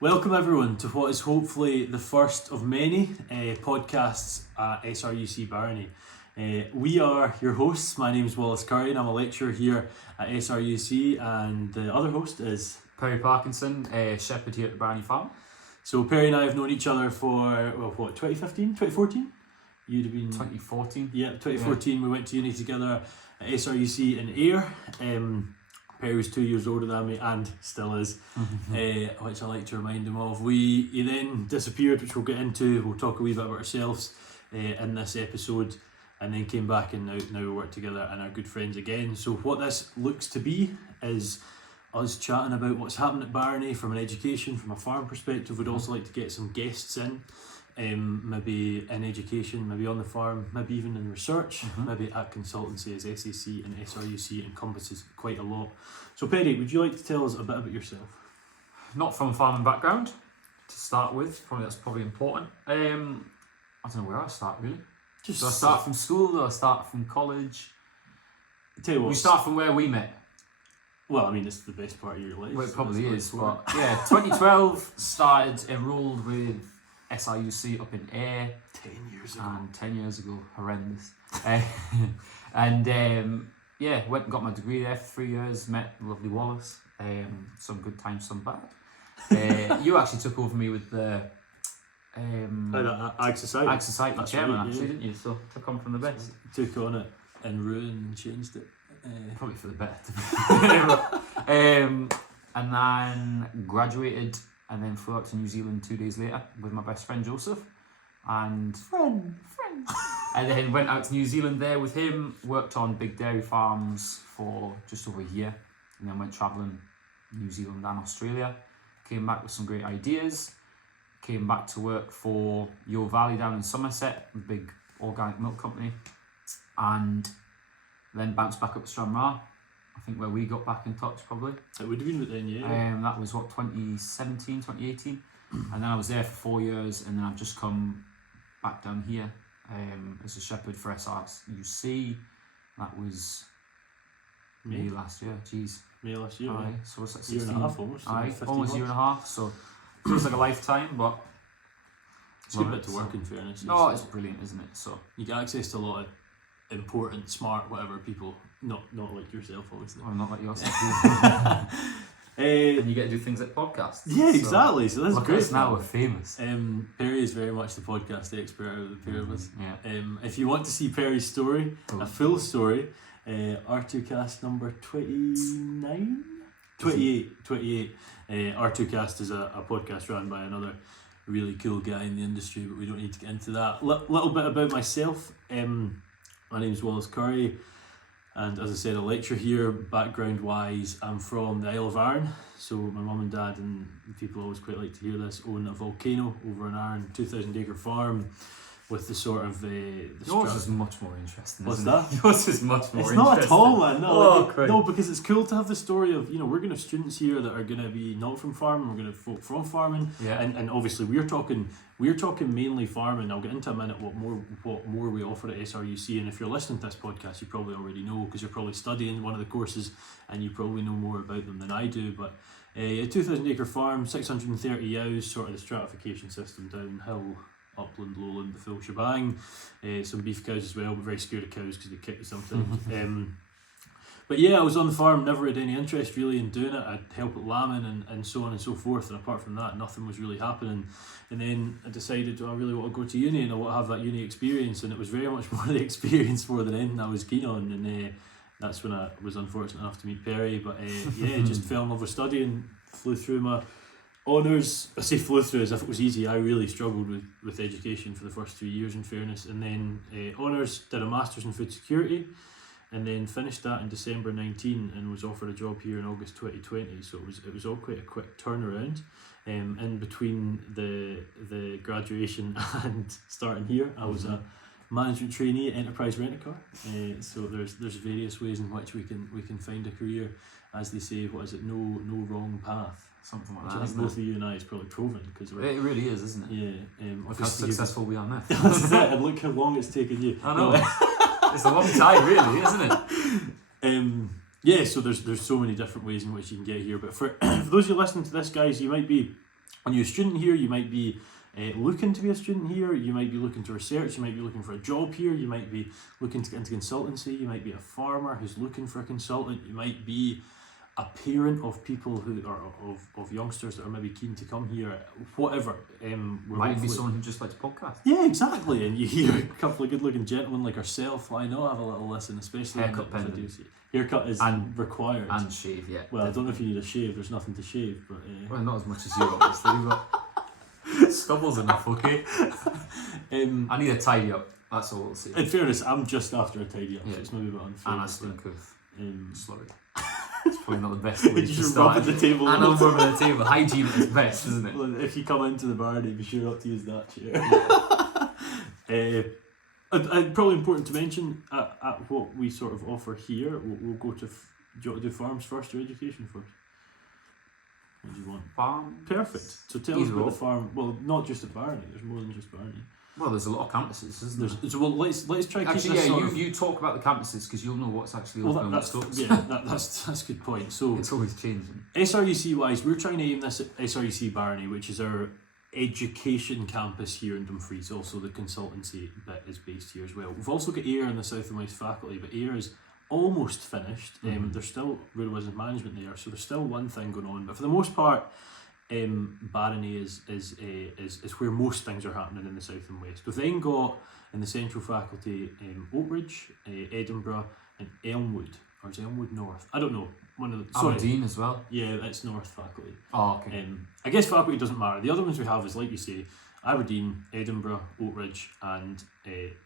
Welcome everyone to what is hopefully the first of many podcasts at SRUC Barony. We are your hosts. My name is Wallace and I'm a lecturer here at SRUC, and the other host is Perry Parkinson, shepherd here at the Barony Farm. So Perry and I have known each other for, 2015, 2014? You'd have been... 2014. Yeah, 2014. Yeah. We went to uni together at SRUC in Ayr. Perry was 2 years older than me and still is, which I like to remind him of. He then disappeared, which we'll get into. We'll talk a wee bit about ourselves in this episode, and then came back, and now we work together and are good friends again. So what this looks to be is us chatting about what's happened at Barony from an education, from a farm perspective. We'd also like to get some guests in, maybe in education, maybe on the farm, maybe even in research, maybe at consultancy, as SAC and SRUC encompasses quite a lot. So Perry, would you like to tell us a bit about yourself? Not from a farming background, to start with. That's probably important. I don't know where I start really. Do I start from school? Do I start from college? Tell you what, we start from where we met. Well, I mean, it's the best part of your life. Well, it probably is. But yeah, 2012 enrolled with SRUC up in Ayr. 10 years ago. And 10 years ago, horrendous. Went and got my degree there for 3 years, met lovely Wallace. Some good times, some bad. You actually took over me with the Ag Society. Ag Society That's chairman, right, actually, didn't you? So took on from the best. Took on it and ruined and changed it. Probably for the better. And then graduated and then flew out to New Zealand 2 days later with my best friend Joseph. And friend. And then went out to New Zealand there with him, worked on big dairy farms for just over a year, and then went travelling New Zealand and Australia. Came back with some great ideas. Came back to work for Yo Valley down in Somerset, a big organic milk company, and then bounced back up to Stranraer, I think where we got back in touch probably. It would have been then, yeah. That was 2017, 2018. And then I was there for 4 years, and then I've just come back down here as a shepherd for SRUC. That was May last year. Jeez. May last year. Aye. So what's that? 16? Year and a half almost. Almost a year and a half. So feels like a lifetime, but it's a good bit to work in fairness. No, it's brilliant, isn't it? So you get access to a lot of important, smart, whatever people. Not like yourself, obviously. Well, not like yourself. And you get to do things like podcasts. Yeah, exactly. So that's great. Now we're famous. Perry is very much the podcast expert out of the pair of us. Yeah. If you want to see Perry's story, a full story, R2Cast number 29? 28. R2Cast is a podcast run by another really cool guy in the industry, but we don't need to get into that. Little bit about myself. My name is Wallace Curry. And as I said, a lecturer here. Background wise, I'm from the Isle of Arran. So my mum and dad, and people always quite like to hear this, own a volcano over in Arran, 2,000 acre farm with the sort of yours is much more interesting. What's isn't that? It? Yours is much more. It's interesting. not at all, man. No, no, because it's cool to have the story of, we're going to have students here that are going to be not from farming. We're going to have folk from farming, and obviously we're talking mainly farming. I'll get into a minute what more we offer at SRUC. And if you're listening to this podcast, you probably already know, because you're probably studying one of the courses and you probably know more about them than I do. But a 2,000 acre farm, 630 ewes, sort of the stratification system, downhill, upland, lowland, the full shebang. Some beef cows as well, but very scared of cows because they kick you sometimes. But yeah, I was on the farm, never had any interest really in doing it. I'd help at lambing and so on and so forth, and apart from that, nothing was really happening. And then I decided, I really want to go to uni and I want to have that uni experience, and it was very much more the experience more than anything I was keen on. And that's when I was unfortunate enough to meet Perry. But just fell in love with studying, flew through my honours. I say flew through as if it was easy. I really struggled with education for the first 3 years, in fairness. And then honours, did a master's in food security, and then finished that in December 19 and was offered a job here in August 2020. So it was all quite a quick turnaround. In between the graduation and starting here, I was a management trainee at Enterprise Rent-A-Car. So there's various ways in which we can find a career, as they say. What is it? No wrong path. Something like Which that. I think both of you and I is probably proven, because it really is, isn't it? Yeah. Look how successful we are now. That's it, and look how long it's taken you. I know. It's a long time, really, isn't it? So there's so many different ways in which you can get here. But for those of you listening to this, guys, you might be When you're a student here, you might be looking to be a student here, you might be looking to research, you might be looking for a job here, you might be looking to get into consultancy, you might be a farmer who's looking for a consultant, you might be a parent of people who are of youngsters that are maybe keen to come here, whatever. Might be someone who just likes podcasts. Yeah, exactly. And you hear a couple of good-looking gentlemen like ourselves. Why not have a little listen, especially haircut pending. Haircut is required. And shave, yeah. Well, I don't know if you need a shave. There's nothing to shave, but well, not as much as you obviously, but stubble's enough, okay. I need a tidy up. That's all we'll see. In fairness, I'm just after a tidy up, so it's maybe a bit unfair. And I stink of slurry. It's probably not the best way to start. Rub at the table. And I'm rubbing the table. Hygiene is best, isn't it? Well, if you come into the Barony, be sure not to use that chair. And probably important to mention at what we sort of offer here, we'll go to. Do you want to do farms first or education first? What do you want? Farm. Perfect. So tell us about the farm. Well, not just at Barony. There's more than just Barony. Well, there's a lot of campuses, isn't there? So, well, let's try. Actually, yeah, you talk about the campuses because you'll know what's actually open. That's a good point. So it's always changing. SRUC wise, we're trying to aim this at SRUC Barony, which is our education campus here in Dumfries. Also, the consultancy bit is based here as well. We've also got AIR in the South and West faculty, but AIR is almost finished. There's still rural business management there, so there's still one thing going on. But for the most part, Barony is where most things are happening in the South and West. We've then got in the Central Faculty Oakridge, Edinburgh and Elmwood. Or is Elmwood North? I don't know. One of the Aberdeen as well? Yeah, it's North Faculty. Oh, okay. I guess faculty doesn't matter. The other ones we have is, like you say, Aberdeen, Edinburgh, Oakridge and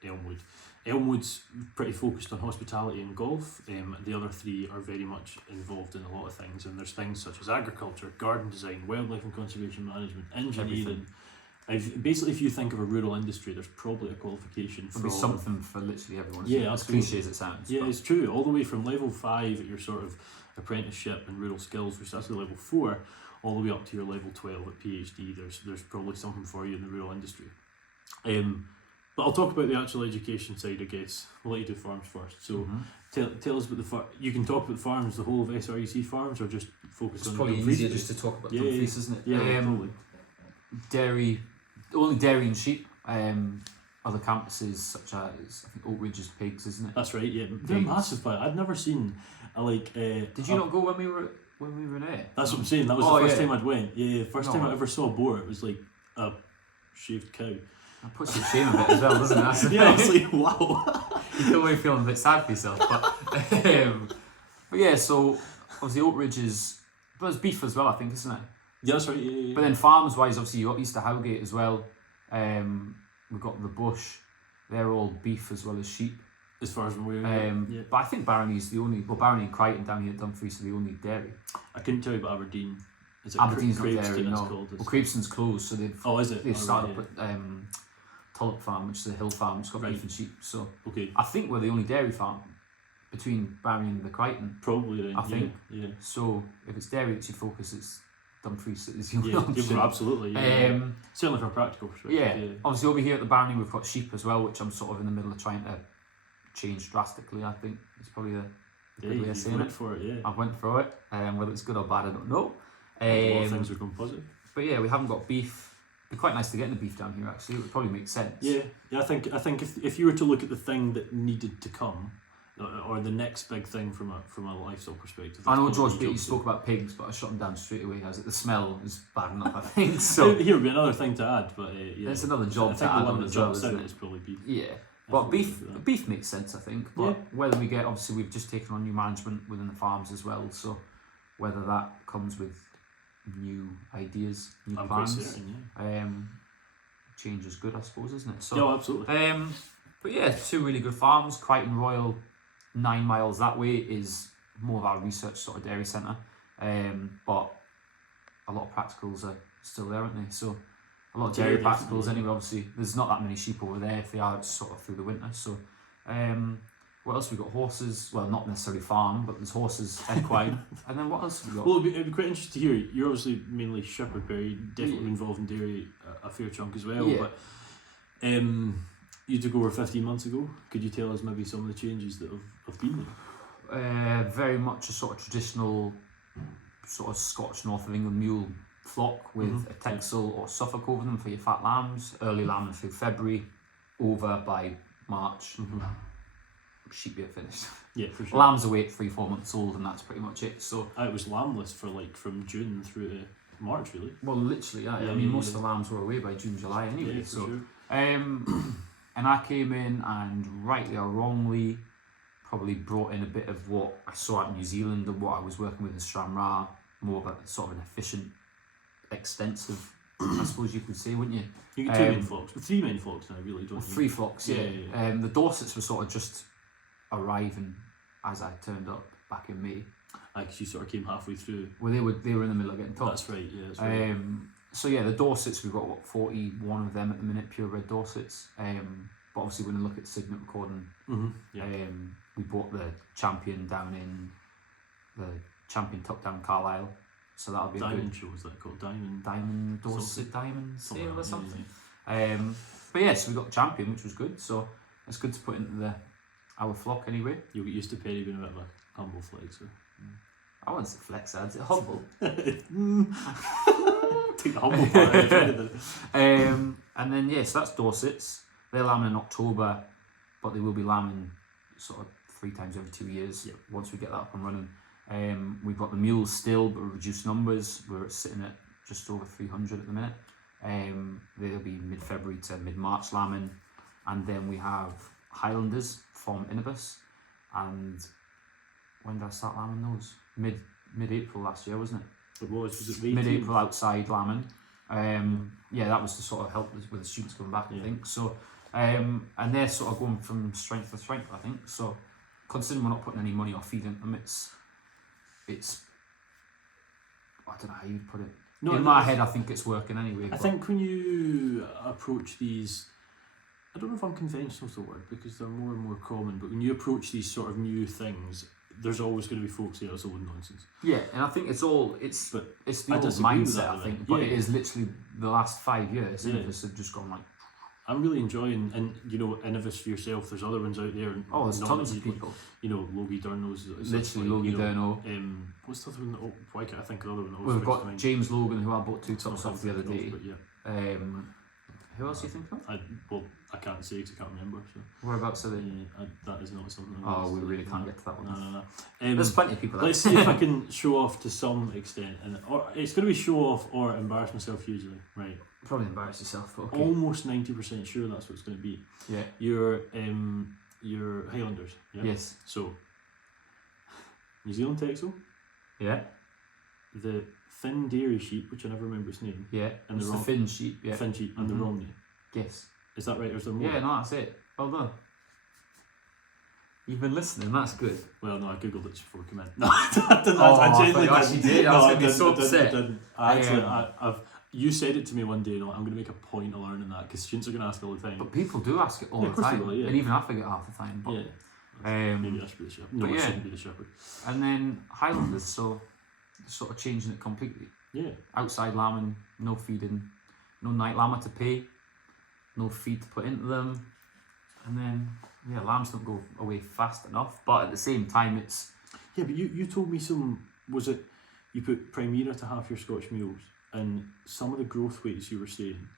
Elmwood. Elmwood's pretty focused on hospitality and golf. The other three are very much involved in a lot of things, and there's things such as agriculture, garden design, wildlife and conservation management, engineering. Basically, if you think of a rural industry, there's probably a qualification for something for literally everyone. Yeah, as cliche as it sounds. Yeah, it's true. All the way from level 5 at your sort of apprenticeship and rural skills, which starts at level 4, all the way up to your level 12 at PhD. There's probably something for you in the rural industry. But I'll talk about the actual education side, I guess. We'll let you do farms first. So tell us about the farm. You can talk about farms, the whole of SRUC farms, or just focus on. It's probably easier just to talk about Dumfries, isn't it? Yeah, totally. Dairy, only dairy and sheep. Other campuses such as I think Oakridge is pigs, isn't it? That's right. Yeah, they're massive. But I'd never seen Did you not go when we were in there? That's what I'm saying. That was the first time I'd went. Yeah, first time I ever saw a boar. It was like a shaved cow. That puts you to shame a bit as well, doesn't it? Yeah, I was like, wow. You feel away feeling a bit sad for yourself, but yeah. So obviously Oakridge is, but it's beef as well, I think, isn't it? Yeah, that's right. Yeah. But then farms wise, obviously you got Easter Howgate as well. We've got the Bush. They're all beef as well as sheep. As far as we're aware. But I think Barony's the only. Well, Barony and Crichton down here at Dumfries are the only dairy. I couldn't tell you about Aberdeen. Is it Aberdeen's not dairy, no. Called, well, Crepeston's closed, so they've. Oh, is it? They've started up at Tulloch Farm, which is a hill farm. It's got beef and sheep. So I think we're the only dairy farm between Barony and the Crichton. Probably, then. I think. Yeah. So if it's dairy that you focus, it's Dumfries is the only option. Absolutely. Yeah. Certainly from a practical perspective. Yeah. Obviously over here at the Barony we've got sheep as well, which I'm sort of in the middle of trying to change drastically. I think it's probably the good way of saying it. For it, yeah. I went through it. Whether it's good or bad, I don't know. A lot of things are going positive. But yeah, we haven't got beef. It'd be quite nice to get the beef down here. Actually, it would probably make sense. Yeah. I think if you were to look at the thing that needed to come, or the next big thing from a lifestyle perspective. I know George Beatty spoke about pigs, but I shut him down straight away. I was like, the smell is bad enough, I think. So here would be another thing to add, but it's another job to add on as well. It's probably beef. Yeah, but beef makes sense, I think. But whether we get, obviously, we've just taken on new management within the farms as well. So whether that comes with new ideas, new plans, quite certain, change is good, I suppose, isn't it? So yeah, absolutely. But yeah, 2 really good farms. Crichton Royal, 9 miles that way, is more of our research sort of dairy centre, but a lot of practicals are still there, aren't they? So a lot of dairy practicals anyway. Obviously there's not that many sheep over there. If they are, it's sort of through the winter. So what else? We've got horses. Well, not necessarily farm, but there's horses, equine. And then what else have we got? Well, it'd be quite interesting to hear. You're obviously mainly shepherd, but you're definitely involved in dairy a fair chunk as well. But you took over 15 months ago. Could you tell us maybe some of the changes that have been there? Very much a sort of traditional, sort of Scotch North of England mule flock with a Texel or Suffolk over them for your fat lambs. Early lambing through February, over by March. Sheep get finished. Yeah, for sure. Lambs away at 3-4 months old, and that's pretty much it. So it was lambless for like from June through to March, really. Well, literally, yeah. I mean, most of the lambs were away by June, July anyway. Yeah, so, sure. And I came in and, rightly or wrongly, probably brought in a bit of what I saw at New Zealand and what I was working with in Stranraer, more of a sort of an efficient, extensive, I suppose you could say, wouldn't you? You get 2 main flocks, but 3 main flocks now, really, don't you? 3 flocks, yeah. The Dorsets were sort of just arriving as I turned up back in May. Because you sort of came halfway through. Well, they were in the middle of getting topped. That's right, yeah. That's right. So yeah, the Dorsets, we've got 41 of them at the minute, purebred Dorsets. But obviously when I look at Signet recording, we bought the champion down in the champion tucked down Carlisle. So that'll be Diamond a good show, is that called? Diamond Dorset Diamond sale or something. Yeah. But yeah, so we got the champion, which was good. So it's good to put into our flock anyway. You'll get used to Perry being a bit of a humble flex. So. I wouldn't say flex, I'd say humble. Take the humble part out of it. And then so that's Dorsets. They're lambing in October, but they will be lambing sort of 3 times every 2 years once we get that up and running. We've got the mules still, but reduced numbers. We're sitting at just over 300 at the minute. They'll be mid-February to mid-March lambing. And then we have Highlanders from Innovus. And when did I start lambing those? Mid-April last year, wasn't it? It was it the Mid-April outside lambing. That was to sort of help with the students coming back, I think. So, and they're sort of going from strength to strength, I think. So, considering we're not putting any money or feed into them, it's I don't know how you'd put it. No, in my head, I think it's working anyway. I think when you approach these, I don't know if unconventional is the word because they're more and more common, but when you approach these sort of new things, there's always going to be folks there that's old nonsense. Yeah, and I think it's the old mindset, I think, but it is literally the last 5 years. Innovus have just gone like. I'm really enjoying, and Innovus for yourself. There's other ones out there. And there's tons of people. Logie Durno's. Literally Logie Durno. What's the other one? Oh, why can't I think of the other one? We've got James Logan, who I bought 2 tops off the other day. Who else do you think of? I can't say because I can't remember. So. Whereabouts are they? That is not something. We really can't get to that one. No. There's plenty of people. Let's see if I can show off to some extent, or it's going to be show off or embarrass myself usually, right? Probably embarrass yourself, but okay. Almost 90% sure that's what it's going to be. Yeah. Your Highlanders. Yeah? Yes. So New Zealand Texel. Yeah. The Finn dairy sheep, which I never remember its name. Yeah. And the Finn sheep. Yeah. Finn sheep and the Romney. Yes. Is that right, or is there more? Yeah, no, that's it. Well done. You've been listening, that's good. Well, no, I googled it before we came in. No, I didn't. I genuinely didn't. Actually did. I was going to be so upset. You said it to me one day, and I'm going to make a point of learning that because students are going to ask all the time. But people do ask it all the time, and even I forget half the time. But, maybe I should be the shepherd. No, I shouldn't be the shepherd. And then Highlanders, so sort of changing it completely. Yeah. Outside lambing, no feeding, no night lammer to pay, no feed to put into them, and then lambs don't go away fast enough. But at the same time, it's but you told me was it you put Primera to half your Scotch mules, and some of the growth weights you were saying.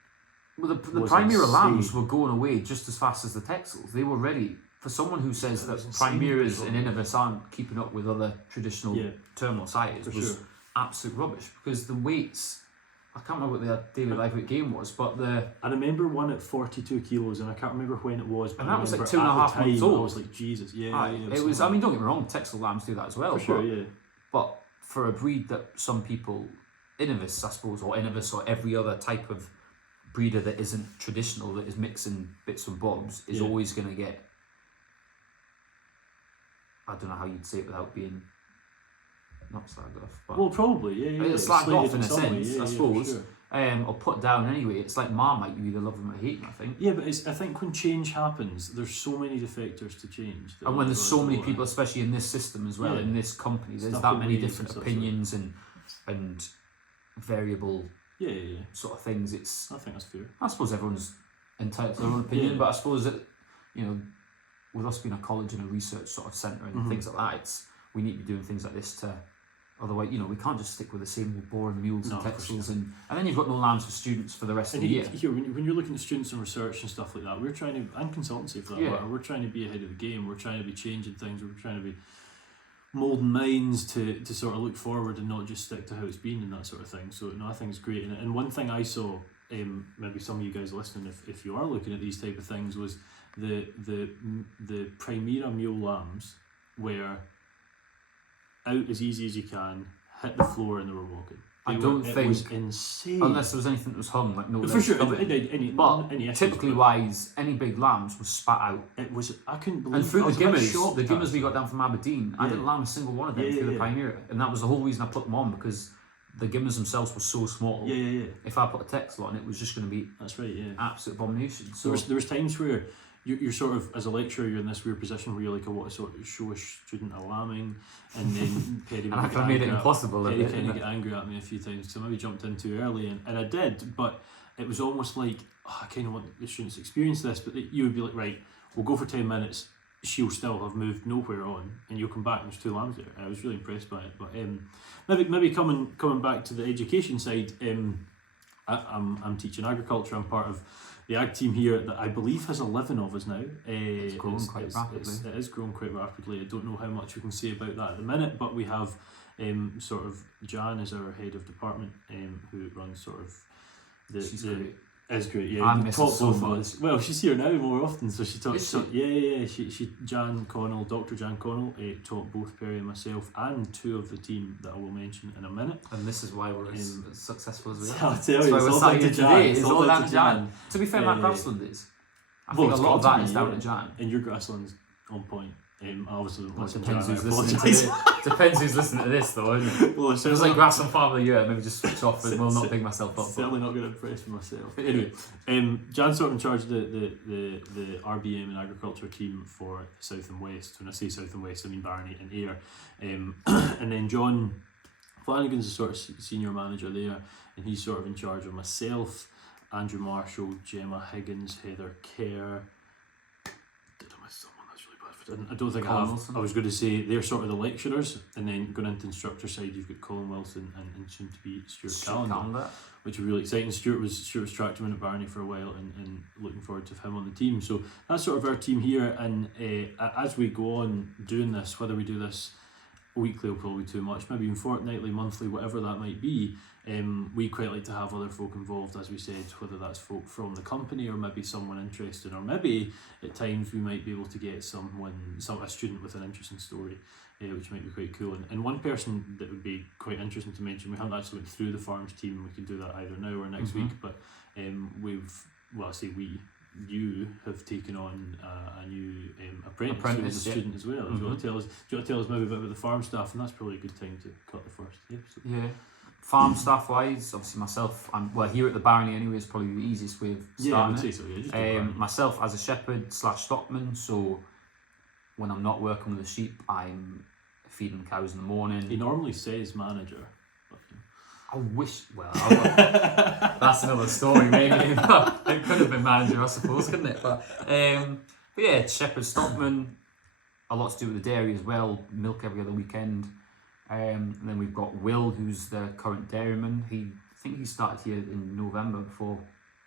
Well, the Primera lambs were going away just as fast as the Texels. They were ready. For someone who says that Primeras and Innovus aren't keeping up with other traditional terminal sires was absolute rubbish because the weights. I can't remember what the daily live weight game was, but I remember one at 42 kilos, and I can't remember when it was. But and that was like 2.5 months old. I was like, Jesus, it was. I mean, don't get me wrong, Texel lambs do that as well. For sure, But for a breed that some people, Innovus, I suppose, or Innovus, or every other type of breeder that isn't traditional, that is mixing bits and bobs, is always going to get. I don't know how you'd say it without being. Not slagged off, but well, probably, It's slagged off in a sense, I suppose. Sure. Or put down anyway. It's like Marmite, you either love them or hate them, I think. Yeah, but I think when change happens, there's so many defectors to change. And when there's so many people, especially in this system as well, in this company, there's that many different opinions and variable sort of things. I think that's fair. I suppose everyone's entitled to their own opinion, but I suppose that, with us being a college and a research sort of centre and things like that, we need to be doing things like this to Otherwise, we can't just stick with the same old boring mules No, and of course textiles, not. and then you've got no lambs for students for the rest of the year. Here, when you're looking at students and research and stuff like that, we're trying to, and consultancy for that matter, we're trying to be ahead of the game. We're trying to be changing things. We're trying to be moulding minds to sort of look forward and not just stick to how it's been and that sort of thing. So no, I think it's great. And one thing I saw, maybe some of you guys listening, if you are looking at these type of things, was the Primera mule lambs were out as easy as you can, hit the floor, and they were walking. It was insane. Unless there was anything that was hung, like no. For sure, but typically wise, any big lambs was spat out. It was, I couldn't believe. And through the gimmers we got down from Aberdeen, I didn't lamb a single one of them through the Pioneer, and that was the whole reason I put them on, because the gimmers themselves were so small. If I put a texel on, it was just going to be absolute abomination. So there was times where you're sort of, as a lecturer, you're in this weird position where you're like, I want to sort of show a student a lambing, and then Perry and I kind of made it impossible. Perry kind of got angry at me a few times because I maybe jumped in too early, and I did, but it was almost like, I kind of want the students to experience this, but you would be like, right, we'll go for 10 minutes, she'll still have moved nowhere on, and you'll come back and there's 2 lambs there. I was really impressed by it. But maybe coming back to the education side, I'm teaching agriculture. I'm part of the ag team here that I believe has 11 of us now. It's growing quite rapidly. It is growing quite rapidly. I don't know how much we can say about that at the minute, but we have sort of Jan is our head of department, who runs sort of She's great. Is great, yeah. I miss her so much. Well, she's here now more often, so she talks. She Jan Connell, Dr. Jan Connell, taught both Perry and myself, and 2 of the team that I will mention in a minute. And this is why we're as successful as we are. I'll tell you, that's why we're sat here today. It's all down to Jan. To be fair, my grassland is. I think a lot of that is down to Jan. And your grassland's on point. Obviously, depends who's listening to this. Depends who's listening to this, though, isn't it? Well, it was like Grass and Farm of the Year. Maybe just switch off and we'll not big myself up. Certainly not going to impress myself. Anyway, Jan's sort of in charge of the RBM and agriculture team for South and West. When I say South and West, I mean Barony and Ayr. And then John Flanagan's the sort of senior manager there, and he's sort of in charge of myself, Andrew Marshall, Gemma Higgins, Heather Kerr. I don't think I have. Wilson. I was going to say they're sort of the lecturers, and then going into instructor side, you've got Colin Wilson and soon to be Stuart Calendar, which is really exciting. Stuart was tractorman at Barony for a while, and looking forward to him on the team. So that's sort of our team here, and as we go on doing this, whether we do this weekly or probably too much, maybe even fortnightly, monthly, whatever that might be, we quite like to have other folk involved, as we said, whether that's folk from the company or maybe someone interested, or maybe at times we might be able to get a student with an interesting story, which might be quite cool. And one person that would be quite interesting to mention, we haven't actually went through the farms team, we can do that either now or next week, but you have taken on a new apprentice who is a student as well. Do you want to tell us maybe a bit about the farm staff? And that's probably a good time to cut the first episode. Yeah. Farm staff wise, obviously myself, here at the Barony anyway is probably the easiest way of starting. Yeah, I would say so. Yeah, myself as a shepherd / stockman, so when I'm not working with the sheep, I'm feeding cows in the morning. He normally says manager. I wish. Well, that's another story. Maybe it could have been manager, I suppose, couldn't it? But yeah, shepherd, stockman. A lot to do with the dairy as well. Milk every other weekend. And then we've got Will, who's the current dairyman. I think he started here in November before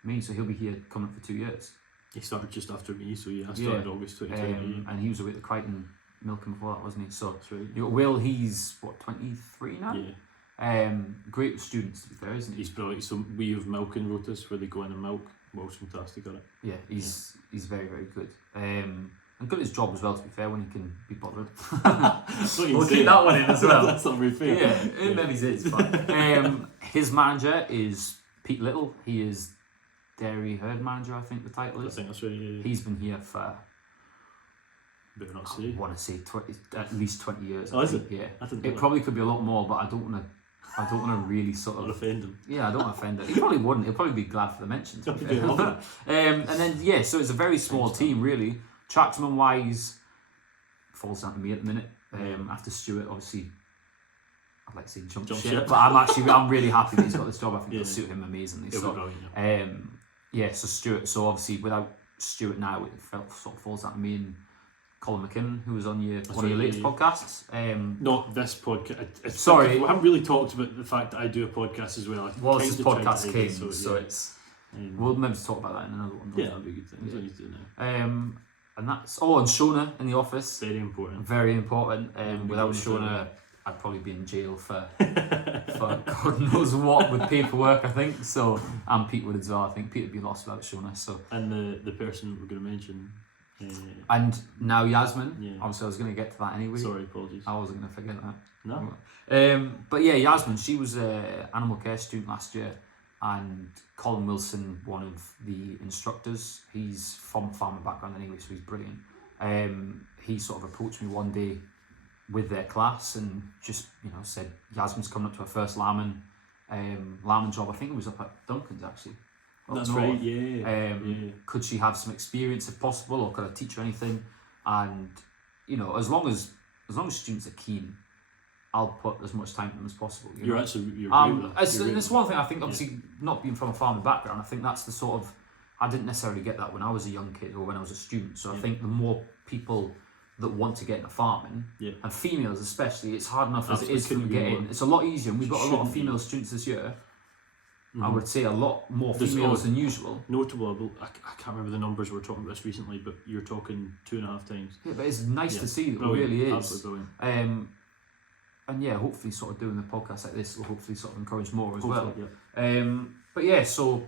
me, so he'll be here coming for 2 years. He started just after me, so yeah, I started August 2020. And he was away at the Crichton milking before that, wasn't he? So right. You got Will, he's 23 now? Yeah. Great with students, to be fair, isn't he? He's brilliant. So we have milking rotas where they go in and milk. Will's fantastic at it. Yeah, he's very, very good. And good at his job as well, to be fair, when he can be bothered. We'll keep that one in as well. That's not very fair. Yeah, maybe it is. But his manager is Pete Little. He is dairy herd manager, I think the title is. I think that's right. Yeah. He's been here for, better not say. I want to say at least 20 years. Oh, is it? Yeah. It probably could be a lot more, but I don't want to really sort of offend him. Yeah, I don't want to offend him. He probably wouldn't. He'll probably be glad for the mention. To be fair. And then so it's a very small team really. Tractorman wise, falls down to me at the minute. After Stuart, obviously, I'd like to say jump ship, but I'm really happy that he's got this job. I think it'll suit him amazingly. So Stuart. So obviously, without Stuart now, it sort of falls down to me, and Colin McKinnon, who was on one of your latest podcasts. Not this podcast. Sorry. We haven't really talked about the fact that I do a podcast as well. Wallace's podcast came, so it's... we'll maybe talk about that in another one. Yeah, that'd be a good thing. That's what you do now. And that's... Oh, and Shona in the office. Very important. Very important. Without Shona, I'd probably be in jail for God knows what with paperwork, I think. So, and Pete would as well. I think Pete would be lost without Shona. So. And the person we're going to mention... and now Yasmin. Yeah. Obviously, I was going to get to that anyway. Sorry, apologies. I wasn't going to forget that. No. But yeah, Yasmin, she was an animal care student last year, and Colin Wilson, one of the instructors, he's from a farming background anyway, so he's brilliant. He sort of approached me one day with their class and just, said Yasmin's coming up to her first lambing job. I think it was up at Duncan's actually. That's right, yeah. Could she have some experience if possible, or could I teach her anything? And as long as students are keen, I'll put as much time to them as possible. You're great with that. And it's one thing I think, obviously, not being from a farming background, I think that's the sort of, I didn't necessarily get that when I was a young kid or when I was a student. So I think the more people that want to get into farming, and females especially, it's hard enough as it is to get in. It's a lot easier, and we've got a lot of female students this year. I would say a lot more females than usual. Notable, I can't remember the numbers, we were talking about this recently, but you're talking 2.5 times. Yeah, but it's nice to see that it really is. Absolutely brilliant. And yeah, hopefully sort of doing the podcast like this will hopefully sort of encourage more as well. But yeah, so,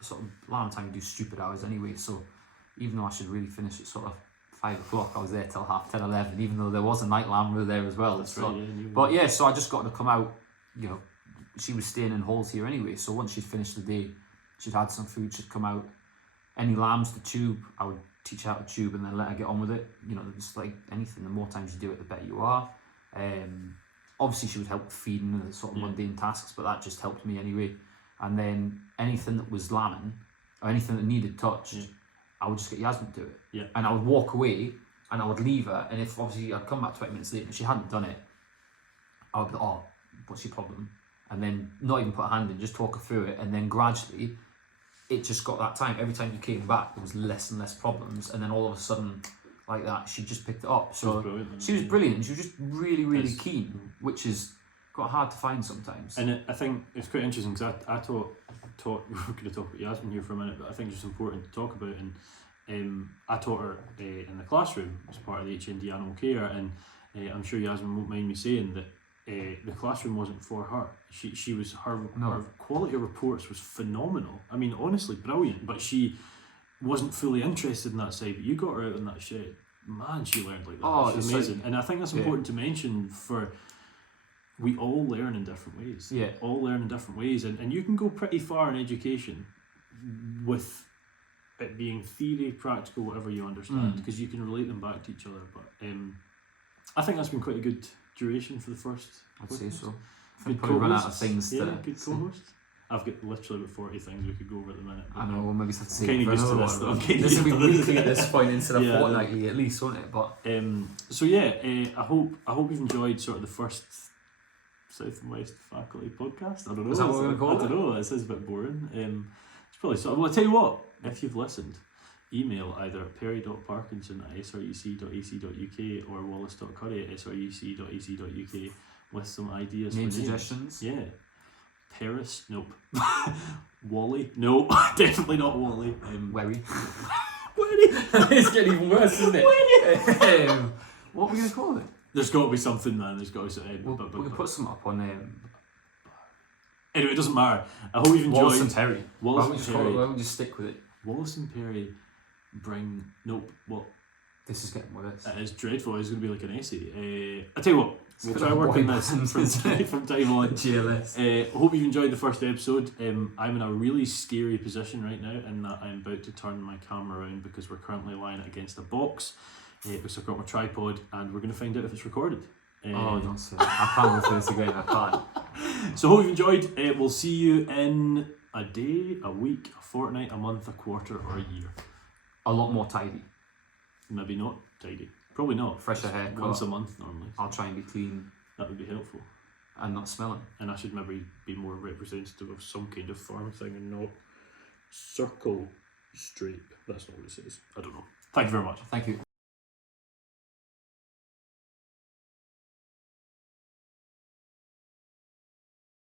sort of a lot of time you do stupid hours anyway, so even though I should really finish at sort of 5 o'clock, I was there till 10:30, 11, even though there was a night lamb there as well. That's right, but yeah, so I just got to come out, she was staying in halls here anyway, so once she'd finished the day, she'd had some food, she'd come out. Any lambs to tube, I would teach her how to tube and then let her get on with it. Just like anything, the more times you do it, the better you are. Obviously she would help with feeding and the sort of mundane tasks, but that just helped me anyway. And then anything that was lambing, or anything that needed touched, I would just get Yasmin to do it. And I would walk away and I would leave her, and if obviously I'd come back 20 minutes later and she hadn't done it, I would be like, oh, what's your problem? And then not even put a hand in, just talk her through it, and then gradually it just got that time. Every time you came back, there was less and less problems, and then all of a sudden, like that, she just picked it up. So she was brilliant, and she was just really, really keen, which is quite hard to find sometimes. And I think it's quite interesting because I taught. We're going to talk about Yasmin here for a minute, but I think it's important to talk about. And I taught her in the classroom as part of the HND Animal Care, and I'm sure Yasmin won't mind me saying that. The classroom wasn't for her. She was her quality of reports was phenomenal. I mean, honestly, brilliant. But she wasn't fully interested in that side. But you got her out in that shed, man. She learned like that. Oh, it's amazing. And I think that's important to mention. We all learn in different ways. Yeah, all learn in different ways, and you can go pretty far in education with it being theory, practical, whatever you understand, because you can relate them back to each other. But I think that's been quite a good duration for the first. I'd say so. I think probably run out of things. Yeah, good co-host. I've got literally about 40 things we could go over at the minute. I know, we'll maybe have to see. Kind of used to this though. This will be weekly at this point instead of fortnightly at least, won't it? But so yeah, I hope you've enjoyed sort of the first South and West Faculty podcast. I don't know. Is that what we're going to call it? I don't know. It sounds a bit boring. It's probably sort of. Well, I tell you what. If you've listened, email either perry.parkinson@sruc.ac.uk or wallace.curry@sruc.ac.uk with some ideas name for suggestions. Yeah. Paris, nope. Wally, no, definitely not Wally. Werry. Werry. It's getting even worse, isn't it? Werry. What are we going to call it? There's got to be something, man. There's got to be something. We can put some up on Anyway, it doesn't matter. I hope you've enjoyed. Wallace and Perry. Wallace and Perry. Why don't we just stick with it? Wallace and Perry bring... Nope. What? This is getting worse. It is dreadful. It's going to be like an essay. I tell you what, we'll try working this from time on. GLS. Hope you've enjoyed the first episode. I'm in a really scary position right now in that I'm about to turn my camera around because we're currently lying it against a box. Because I've got my tripod and we're going to find out if it's recorded. Don't say that. I can't go through this again. I can't. So hope you've enjoyed. We'll see you in a day, a week, a fortnight, a month, a quarter, or a year. A lot more tidy. Maybe not tidy. Probably not. Fresher haircut. Once a month normally. I'll try and be clean. That would be helpful. And not smelling. And I should maybe be more representative of some kind of farm thing and not circle stripe. That's not what it says. I don't know. Thank you very much. Thank you.